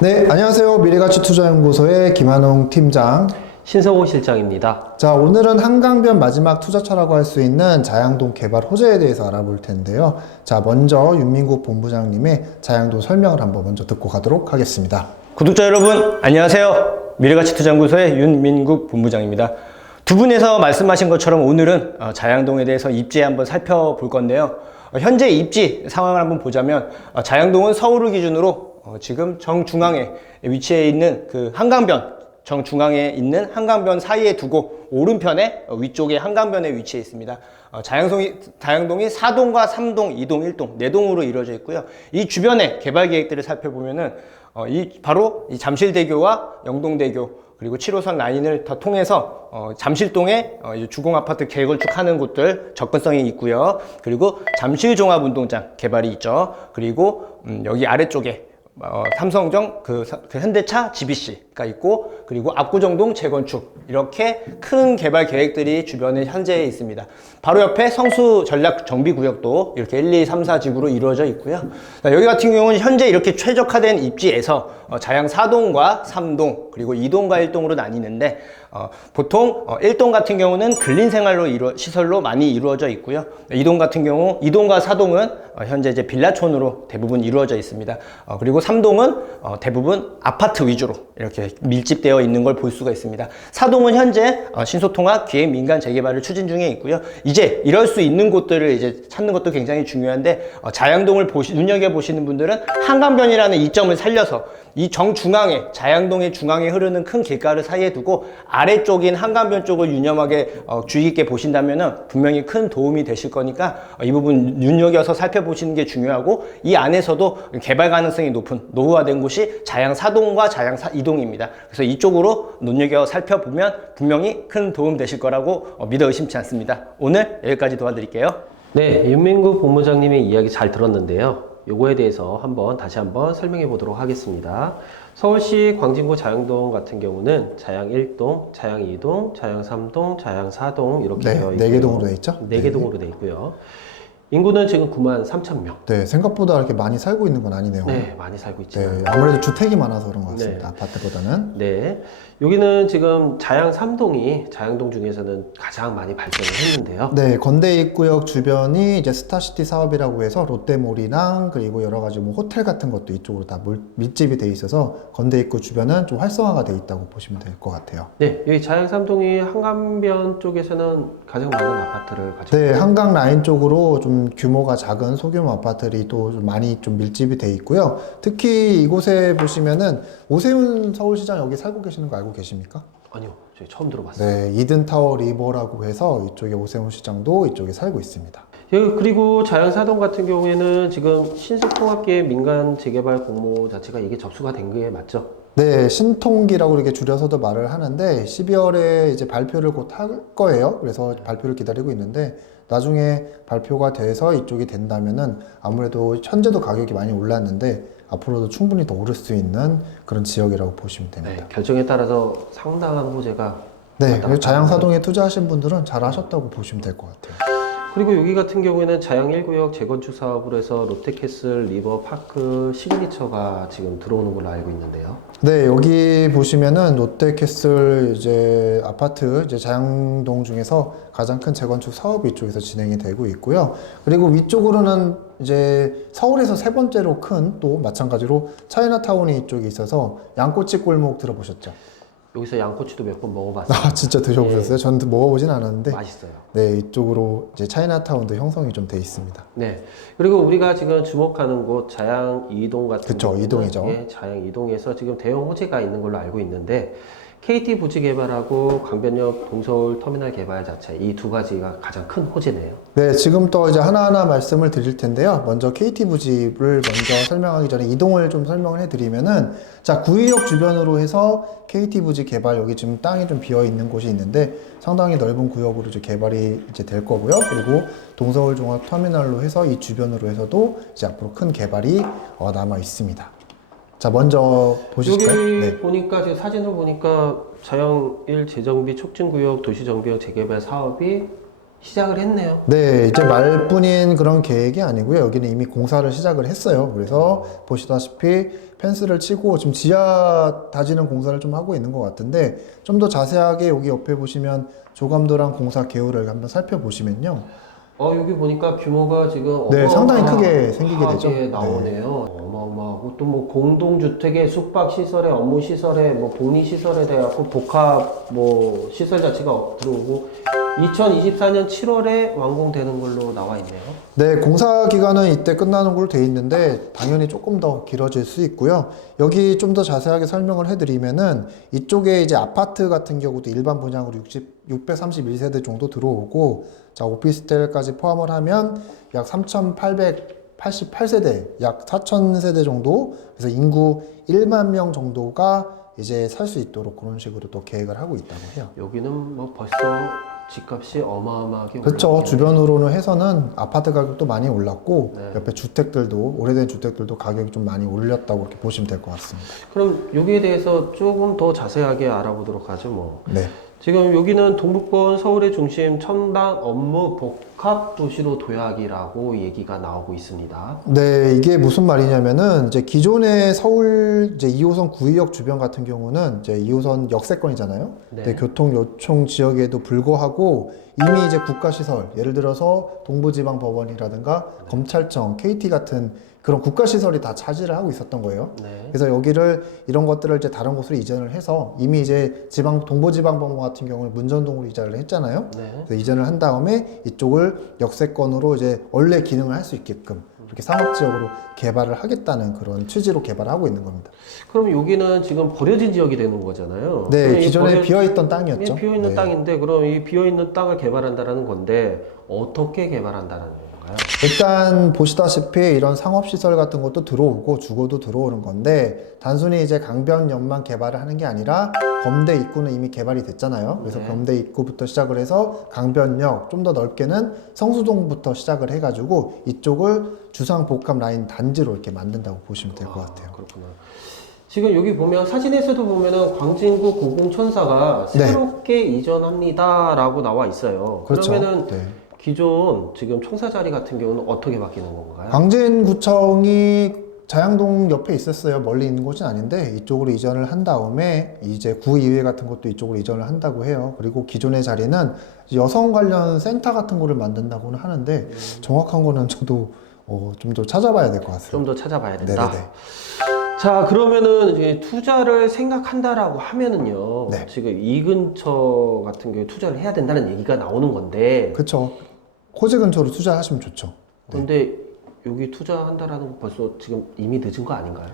네, 안녕하세요. 미래가치투자연구소의 김한홍 팀장. 신성호 실장입니다. 자, 오늘은 한강변 마지막 투자처라고 할 수 있는 자양동 개발 호재에 대해서 알아볼 텐데요. 자, 먼저 윤민국 본부장님의 자양동 설명을 한번 먼저 듣고 가도록 하겠습니다. 구독자 여러분, 안녕하세요. 미래가치투자연구소의 윤민국 본부장입니다. 두 분에서 말씀하신 것처럼 오늘은 자양동에 대해서 입지에 한번 살펴볼 건데요. 현재 입지 상황을 한번 보자면 자양동은 서울을 기준으로 지금 정중앙에 위치해 있는 그 한강변, 정중앙에 있는 한강변 사이에 두고 오른편에 위쪽에 한강변에 위치해 있습니다. 자양동이 4동과 3동, 2동, 1동, 4동으로 이루어져 있고요. 이 주변의 개발 계획들을 살펴보면은 바로 이 잠실대교와 영동대교 그리고 7호선 라인을 더 통해서 잠실동에 주공 아파트 개건축하는 곳들 접근성이 있고요. 그리고 잠실종합운동장 개발이 있죠. 그리고 여기 아래쪽에 삼성정 그 현대차 GBC가 있고, 그리고 압구정동 재건축, 이렇게 큰 개발 계획들이 주변에 현재 있습니다. 바로 옆에 성수 전략 정비 구역도 이렇게 1, 2, 3, 4집으로 이루어져 있고요. 여기 같은 경우는 현재 이렇게 최적화된 입지에서 자양 4동과 3동 그리고 2동과 1동으로 나뉘는데, 보통 1동 같은 경우는 근린생활로 시설로 많이 이루어져 있고요. 2동 같은 경우 2동과 4동은 현재 이제 빌라촌으로 대부분 이루어져 있습니다. 그리고 3동은 대부분 아파트 위주로 이렇게 밀집되어 있는 걸 볼 수가 있습니다. 4동은 현재 신소통합 기획 민간 재개발을 추진 중에 있고요. 이제 이럴 수 있는 곳들을 이제 찾는 것도 굉장히 중요한데, 자양동을 눈여겨보시는 분들은 한강변이라는 이점을 살려서 이 정중앙에, 자양동의 중앙에 흐르는 큰 길가를 사이에 두고 아래쪽인 한강변 쪽을 유념하게 주의 깊게 보신다면 분명히 큰 도움이 되실 거니까 이 부분 눈여겨서 살펴보시는 게 중요하고, 이 안에서도 개발 가능성이 높은 노후화된 곳이 자양 4동과 자양 2동입니다. 그래서 이쪽으로 눈여겨 살펴보면 분명히 큰 도움 되실 거라고 믿어 의심치 않습니다. 오늘 여기까지 도와드릴게요. 네, 윤민국 본부장님의 이야기 잘 들었는데요. 요거에 대해서 다시 한번 설명해 보도록 하겠습니다. 서울시 광진구 자양동 같은 경우는 자양 1동, 자양 2동, 자양 3동, 자양 4동 이렇게 되어 있고요. 4개 동으로 되어 있죠? 4개 동으로 되어 있고요. 인구는 지금 93,000명. 네, 생각보다 이렇게 많이 살고 있는 건 아니네요. 네, 많이 살고 있죠. 네, 아무래도 주택이 많아서 그런 것 같습니다. 네. 아파트보다는. 네, 여기는 지금 자양 3동이 자양동 중에서는 가장 많이 발전을 했는데요. 네, 건대 입구역 주변이 이제 스타시티 사업이라고 해서 롯데몰이랑 그리고 여러 가지 뭐 호텔 같은 것도 이쪽으로 다 밀집이 돼 있어서 건대 입구 주변은 좀 활성화가 돼 있다고 보시면 될 것 같아요. 네, 여기 자양 3동이 한강변 쪽에서는 가장 많은 아파트를 가지고 네, 있습니다. 한강 라인 쪽으로 좀 규모가 작은 소규모 아파트들이 또 좀 많이 좀 밀집이 돼 있고요. 특히 이곳에 보시면은 오세훈 서울시장 여기 살고 계시는 거 알고 계십니까? 아니요, 저희 처음 들어봤어요. 네, 이든타워 리버라고 해서 이쪽에 오세훈 시장도 이쪽에 살고 있습니다. 그리고 자양사동 같은 경우에는 지금 신속통합기획 민간 재개발 공모 자체가 이게 접수가 된 게 맞죠? 네, 신통기라고 이렇게 줄여서도 말을 하는데 12월에 이제 발표를 곧 할 거예요. 그래서 발표를 기다리고 있는데 나중에 발표가 돼서 이쪽이 된다면은 아무래도 현재도 가격이 많이 올랐는데 앞으로도 충분히 더 오를 수 있는 그런 지역이라고 보시면 됩니다. 네, 결정에 따라서 상당한 호재가 네, 왔다 그래서 갔다 자양사동에 투자하신 분들은 잘 하셨다고 보시면 될 것 같아요. 그리고 여기 같은 경우에는 자양 1구역 재건축 사업으로 해서 롯데캐슬 리버파크 시그니처가 지금 들어오는 걸로 알고 있는데요. 네, 여기 보시면은 롯데캐슬 이제 아파트 이제 자양동 중에서 가장 큰 재건축 사업이 이쪽에서 진행이 되고 있고요. 그리고 위쪽으로는 이제 서울에서 세 번째로 큰 또 마찬가지로 차이나타운이 이쪽에 있어서 양꼬치 골목 들어보셨죠? 여기서 양꼬치도 몇 번 먹어봤어요. 아, 진짜 드셔보셨어요? 저는 먹어보진 않았는데. 맛있어요. 네, 이쪽으로 이제 차이나타운도 형성이 좀 돼 있습니다. 네. 그리고 우리가 지금 주목하는 곳 자양 2동 같은 그쵸, 경우는 이동이죠. 예, 자양 2동에서 지금 대형 호재가 있는 걸로 알고 있는데, KT 부지 개발하고 강변역 동서울 터미널 개발 자체 이 두 가지가 가장 큰 호재네요. 네, 지금 또 이제 하나하나 말씀을 드릴 텐데요. 먼저 KT 부지를 먼저 설명하기 전에 이동을 좀 설명을 해드리면은, 자, 구의역 주변으로 해서 KT 부지 개발, 여기 지금 땅이 좀 비어 있는 곳이 있는데 상당히 넓은 구역으로 이제 개발이 이제 될 거고요. 그리고 동서울 종합 터미널로 해서 이 주변으로 해서도 이제 앞으로 큰 개발이 남아 있습니다. 자, 먼저 보실까요? 여기 네. 보니까 지금 사진을 보니까 자양 1 재정비 촉진구역 도시정비형 재개발 사업이 시작을 했네요. 네, 이제 말뿐인 그런 계획이 아니고요. 여기는 이미 공사를 시작을 했어요. 그래서 보시다시피 펜스를 치고 지금 지하 다지는 공사를 좀 하고 있는 것 같은데, 좀 더 자세하게 여기 옆에 보시면 조감도랑 공사 개요를 한번 살펴보시면요. 여기 보니까 규모가 지금 네, 상당히 크게 생기게 되죠. 나오네요. 어마어마하고 또 뭐 공동주택의 숙박 시설에 업무 시설에 뭐 복리 시설에 대해서 복합 뭐 시설 자체가 들어오고 2024년 7월에 완공되는 걸로 나와 있네요. 네, 공사 기간은 이때 끝나는 걸로 돼 있는데 당연히 조금 더 길어질 수 있고요. 여기 좀 더 자세하게 설명을 해드리면은 이쪽에 이제 아파트 같은 경우도 일반 분양으로 631세대 정도 들어오고, 자, 오피스텔까지 포함을 하면 약 3,888세대, 약 4,000세대 정도, 그래서 인구 1만 명 정도가 이제 살 수 있도록 그런 식으로 또 계획을 하고 있다고 해요. 여기는 뭐 벌써 집값이 어마어마하게 그렇죠. 올랐네요. 주변으로는 해서는 아파트 가격도 많이 올랐고, 네. 옆에 주택들도, 오래된 주택들도 가격이 좀 많이 올렸다고 그렇게 보시면 될 것 같습니다. 그럼 여기에 대해서 조금 더 자세하게 알아보도록 하죠. 뭐 네. 지금 여기는 동북권 서울의 중심 첨단 업무 복합 도시로 도약이라고 얘기가 나오고 있습니다. 네, 이게 무슨 말이냐면은, 이제 기존의 서울 이제 2호선 구의역 주변 같은 경우는 이제 2호선 역세권이잖아요. 네. 네, 교통 요청 지역에도 불구하고 이미 이제 국가시설, 예를 들어서 동부지방법원이라든가 검찰청, KT 같은 그런 국가시설이 다 차지를 하고 있었던 거예요. 네. 그래서 이런 것들을 이제 다른 곳으로 이전을 해서 이미 이제 동부지방법원 같은 경우는 문전동으로 이전을 했잖아요. 네. 그래서 이전을 한 다음에 이쪽을 역세권으로 이제 원래 기능을 할 수 있게끔 이렇게 상업지역으로 개발을 하겠다는 그런 취지로 개발하고 있는 겁니다. 그럼 여기는 지금 버려진 지역이 되는 거잖아요. 네, 그럼 이 기존에 비어있던 땅이었죠. 비어있는 네. 땅인데 그럼 이 비어있는 땅을 개발한다라는 건데 어떻게 개발한다는 건가요? 일단 보시다시피 이런 상업시설 같은 것도 들어오고 주거도 들어오는 건데, 단순히 이제 강변역만 개발을 하는 게 아니라 검대 입구는 이미 개발이 됐잖아요. 그래서 네. 검대 입구부터 시작을 해서 강변역, 좀 더 넓게는 성수동부터 시작을 해가지고 이쪽을 주상복합 라인 단지로 이렇게 만든다고 보시면 될 것 같아요. 그렇구나. 지금 여기 보면 사진에서도 보면은 광진구 고궁천사가 네. 새롭게 이전합니다라고 나와 있어요. 그렇죠. 그러면은 네. 기존 지금 청사 자리 같은 경우는 어떻게 바뀌는 건가요? 광진구청이 자양동 옆에 있었어요. 멀리 있는 곳은 아닌데 이쪽으로 이전을 한 다음에 이제 구의회 같은 것도 이쪽으로 이전을 한다고 해요. 그리고 기존의 자리는 여성 관련 센터 같은 거를 만든다고는 하는데 정확한 거는 저도 좀 더 찾아봐야 될 것 같아요. 좀 더 찾아봐야 된다. 네네네. 자, 그러면은 이제 투자를 생각한다라고 하면은요. 네. 지금 이 근처 같은 경우에 투자를 해야 된다는 얘기가 나오는 건데. 그렇죠. 호재 근처로 투자하시면 좋죠. 그런데 여기 투자한다라는 거 벌써 지금 이미 늦은 거 아닌가요?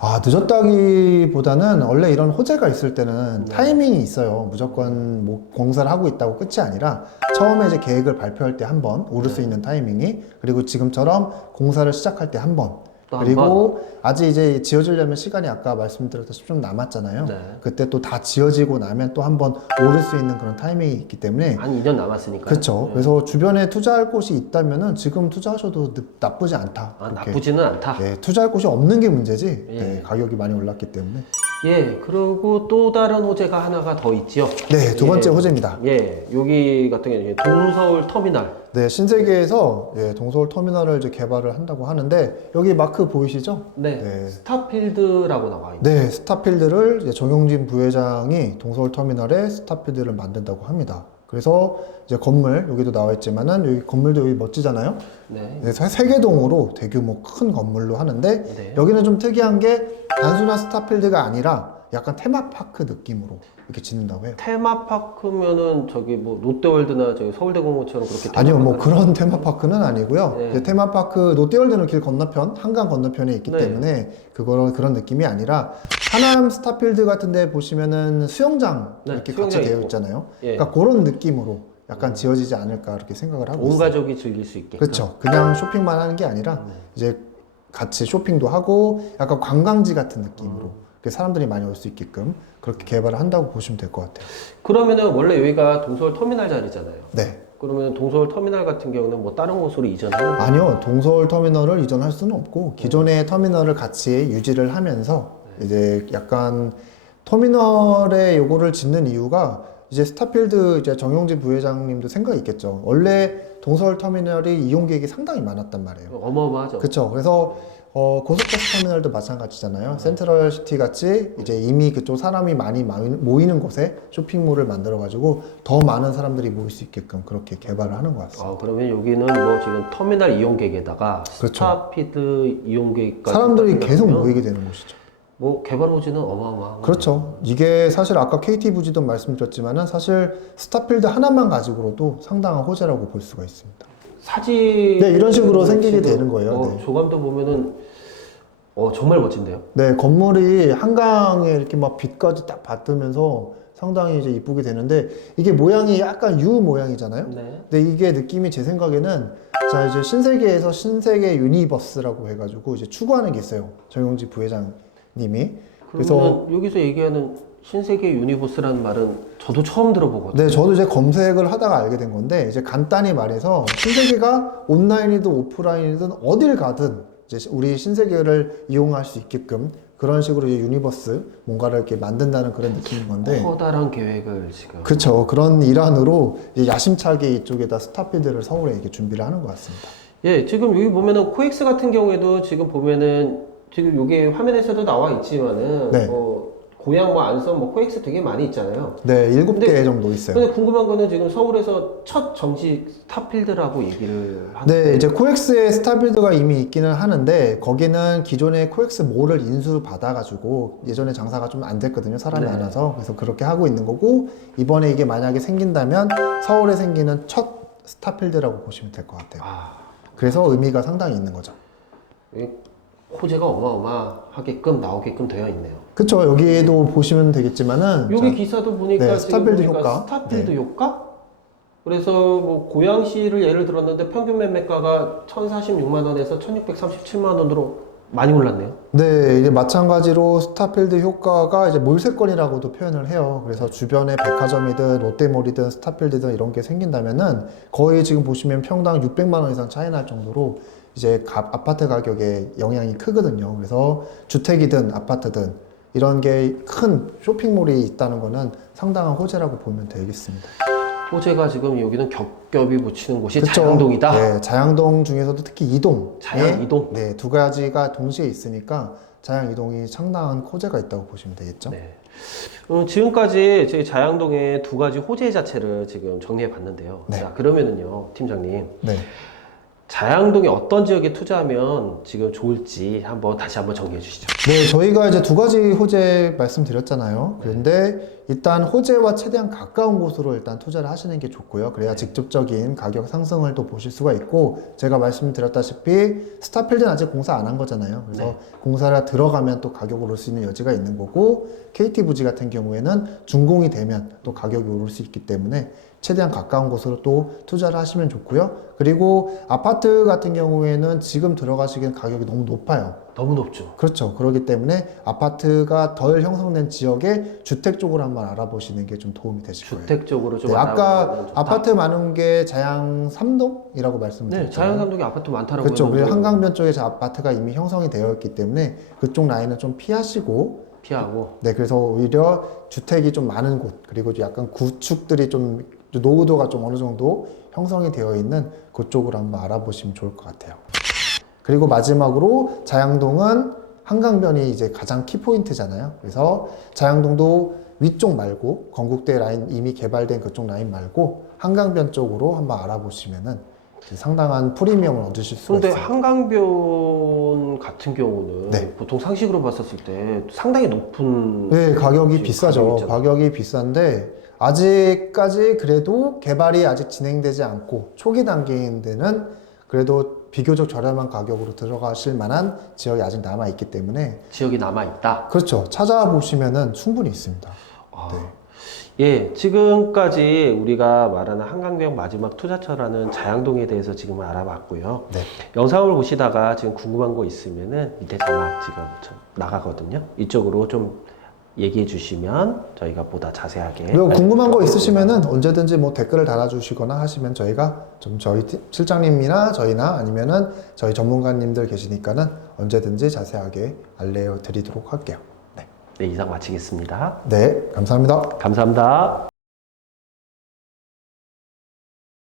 아, 늦었다기보다는 원래 이런 호재가 있을 때는 네. 타이밍이 있어요. 무조건 뭐 공사를 하고 있다고 끝이 아니라 처음에 이제 계획을 발표할 때 한 번 오를 수 있는 타이밍이, 그리고 지금처럼 공사를 시작할 때 한 번, 또한 그리고 아직 이제 지어지려면 시간이 아까 말씀드렸다시피 좀 남았잖아요. 네. 그때 또 다 지어지고 나면 또 한 번 오를 수 있는 그런 타이밍이 있기 때문에. 한 2년 남았으니까. 그렇죠. 그래서 주변에 투자할 곳이 있다면은 지금 투자하셔도 나쁘지 않다. 아, 그렇게. 나쁘지는 않다. 네, 투자할 곳이 없는 게 문제지. 예. 네, 가격이 많이 올랐기 때문에. 예, 그리고 또 다른 호재가 하나가 더 있죠. 네, 두 번째 예. 호재입니다. 예, 여기 같은 경우는 동서울 터미널. 네, 신세계에서 동서울 터미널을 이제 개발을 한다고 하는데, 여기 마크 보이시죠? 네, 네. 스타필드라고 나와 있네요. 네, 스타필드를 이제 정용진 부회장이 동서울 터미널에 스타필드를 만든다고 합니다. 그래서 이제 건물, 여기도 나와 있지만은 여기 건물도 여기 멋지잖아요. 네. 그래서 세개동으로 대규모 큰 건물로 하는데, 네. 여기는 좀 특이한 게 단순한 스타필드가 아니라 약간 테마파크 느낌으로 이렇게 짓는다고 해요. 테마파크면은 저기 뭐 롯데월드나 저기 서울대공원처럼 그렇게 아니요, 뭐 테마파크가 그런 테마파크는 아니고요. 네. 이제 테마파크 롯데월드는 길 건너편, 한강 건너편에 있기 네. 때문에 그런 느낌이 아니라, 하남 스타필드 같은 데 보시면은 수영장 네, 이렇게 수영장 같이 되어 있고. 있잖아요. 예. 그러니까 그런 느낌으로 약간 지어지지 않을까 그렇게 생각을 하고 온 있어요. 가족이 즐길 수 있게. 그렇죠. 그냥 쇼핑만 하는 게 아니라 이제 같이 쇼핑도 하고 약간 관광지 같은 느낌으로 이렇게 사람들이 많이 올 수 있게끔 그렇게 개발을 한다고 보시면 될 것 같아요. 그러면은 원래 여기가 동서울 터미널 자리잖아요. 네. 그러면 동서울 터미널 같은 경우는 뭐 다른 곳으로 이전하는 거예요? 아니요, 동서울 터미널을 이전할 수는 없고 기존의 터미널을 같이 유지를 하면서 이제 약간 터미널에 요거를 짓는 이유가 이제 스타필드 이제 정용진 부회장님도 생각이 있겠죠. 원래 동서울 터미널이 이용 계획이 상당히 많았단 말이에요. 어마어마하죠. 그렇죠. 그래서 고속버스 터미널도 마찬가지잖아요. 센트럴 시티 같이 이제 이미 그쪽 사람이 많이 모이는 곳에 쇼핑몰을 만들어가지고 더 많은 사람들이 모일 수 있게끔 그렇게 개발을 하는 것 같습니다. 그러면 여기는 뭐 지금 터미널 이용객에다가 그렇죠. 스타피드 이용객까지 사람들이 계속 따지면 모이게 되는 곳이죠. 뭐 개발 호지는 어마어마한 그렇죠. 이게 사실 아까 KT 부지도 말씀드렸지만은 사실 스타필드 하나만 가지고도 상당한 호재라고 볼 수가 있습니다. 사진 네, 이런 식으로 생기게 되는 거예요. 네. 조감도 보면은 정말 멋진데요. 네, 건물이 한강에 이렇게 막 빛까지 딱 받으면서 상당히 이제 이쁘게 되는데 이게 모양이 약간 U 모양이잖아요. 네. 근데 이게 느낌이 제 생각에는 자 이제 신세계에서 신세계 유니버스라고 해가지고 이제 추구하는 게 있어요. 정용진 부회장님이. 그래서 여기서 얘기하는 신세계 유니버스라는 말은 저도 처음 들어보거든요. 네, 저도 이제 검색을 하다가 알게 된 건데 이제 간단히 말해서 신세계가 온라인이든 오프라인이든 어딜 가든 이제 우리 신세계를 이용할 수 있게끔 그런 식으로 이제 유니버스 뭔가를 이렇게 만든다는 그런 느낌인 건데. 커다란 계획을 지금. 그렇죠. 그런 일환으로 이제 야심차게 이쪽에다 스타필드를 서울에 이렇게 준비를 하는 것 같습니다. 예, 지금 여기 보면은 코엑스 같은 경우에도 지금 보면은 지금 이게 화면에서도 나와 있지만은 네. 고양 안성 코엑스 되게 많이 있잖아요. 네, 7개 근데- 정도 있어요. 근데 궁금한 거는 지금 서울에서 첫 정식 스타필드라고 얘기를 하는데 네, 이제 코엑스에 스타필드가 이미 있기는 하는데 거기는 기존의 코엑스 몰을 인수받아가지고 예전에 장사가 좀 안 됐거든요. 사람이 네. 안 와서. 그래서 그렇게 하고 있는 거고 이번에 이게 만약에 생긴다면 서울에 생기는 첫 스타필드라고 보시면 될 것 같아요. 그래서 의미가 상당히 있는 거죠. 이 호재가 어마어마하게끔 나오게끔 되어 있네요. 그쵸. 여기에도 보시면 되겠지만은 여기 자, 기사도 보니까 네, 지금 스타필드 보니까 효과. 스타필드 네. 효과? 그래서 뭐 고양시를 예를 들었는데 평균 매매가가 1,046만 원에서 1,637만 원으로 많이 올랐네요. 네, 이제 마찬가지로 스타필드 효과가 이제 몰세권이라고도 표현을 해요. 그래서 주변에 백화점이든 롯데몰이든 스타필드든 이런 게 생긴다면은 거의 지금 보시면 평당 600만 원 이상 차이 날 정도로 이제 아파트 가격에 영향이 크거든요. 그래서 주택이든 아파트든 이런 게 큰 쇼핑몰이 있다는 거는 상당한 호재라고 보면 되겠습니다. 호재가 지금 여기는 겹겹이 붙이는 곳이 그쵸? 자양동이다. 네, 자양동 중에서도 특히 이동. 자양 이동. 네, 두 가지가 동시에 있으니까 자양 이동이 상당한 호재가 있다고 보시면 되겠죠. 네. 지금까지 저희 자양동의 두 가지 호재 자체를 지금 정리해 봤는데요. 네. 자, 그러면은요, 팀장님. 네. 자양동에 어떤 지역에 투자하면 지금 좋을지 다시 한번 정리해 주시죠. 네, 저희가 이제 두 가지 호재 말씀드렸잖아요. 그런데 일단 호재와 최대한 가까운 곳으로 일단 투자를 하시는 게 좋고요. 그래야 직접적인 가격 상승을 또 보실 수가 있고, 제가 말씀드렸다시피 스타필드는 아직 공사 안 한 거잖아요. 그래서 네. 공사가 들어가면 또 가격이 오를 수 있는 여지가 있는 거고, KT 부지 같은 경우에는 준공이 되면 또 가격이 오를 수 있기 때문에 최대한 가까운 곳으로 또 투자를 하시면 좋고요. 그리고 아파트 같은 경우에는 지금 들어가시기엔 가격이 너무 높아요. 너무 높죠. 그렇죠. 그렇기 때문에 아파트가 덜 형성된 지역의 주택 쪽으로 한번 알아보시는 게 좀 도움이 되실 거예요. 주택 쪽으로 좀 네, 아까 알아보면 좋다. 아파트 많은 게 자양 3동이라고 말씀드렸잖아요. 네, 자양삼동에 아파트 많다라고 그렇죠. 했는데 그리고 한강변 쪽에 아파트가 이미 형성이 되어 있기 때문에 그쪽 라인은 좀 피하시고, 피하고 네, 그래서 오히려 주택이 좀 많은 곳, 그리고 약간 구축들이 좀 노후도가 좀 어느 정도 형성이 되어 있는 그쪽으로 한번 알아보시면 좋을 것 같아요. 그리고 마지막으로 자양동은 한강변이 이제 가장 키포인트잖아요. 그래서 자양동도 위쪽 말고 건국대 라인 이미 개발된 그쪽 라인 말고 한강변 쪽으로 한번 알아보시면은 상당한 프리미엄을 얻으실 수가 그런데 있어요. 한강변 같은 경우는 네. 보통 상식으로 봤었을 때 상당히 높은 네, 가격이 지금 비싸죠. 가격이 있잖아요. 가격이 비싼데 아직까지 그래도 개발이 아직 진행되지 않고 초기 단계인 데는 그래도 비교적 저렴한 가격으로 들어가실 만한 지역이 아직 남아 있기 때문에 지역이 남아 있다. 그렇죠. 찾아보시면은 충분히 있습니다. 네. 예, 지금까지 우리가 말하는 한강변 마지막 투자처라는 자양동에 대해서 지금 알아봤고요. 네. 영상을 보시다가 지금 궁금한 거 있으면은 밑에 자막 지금 나가거든요. 이쪽으로 좀 얘기해 주시면 저희가 보다 자세하게. 그리고 궁금한 거 말씀드리도록 있으시면은 언제든지 뭐 댓글을 달아주시거나 하시면 저희가 좀 저희 실장님이나 저희나 아니면은 저희 전문가님들 계시니까는 언제든지 자세하게 알려 드리도록 할게요. 네. 네, 이상 마치겠습니다. 네, 감사합니다. 감사합니다.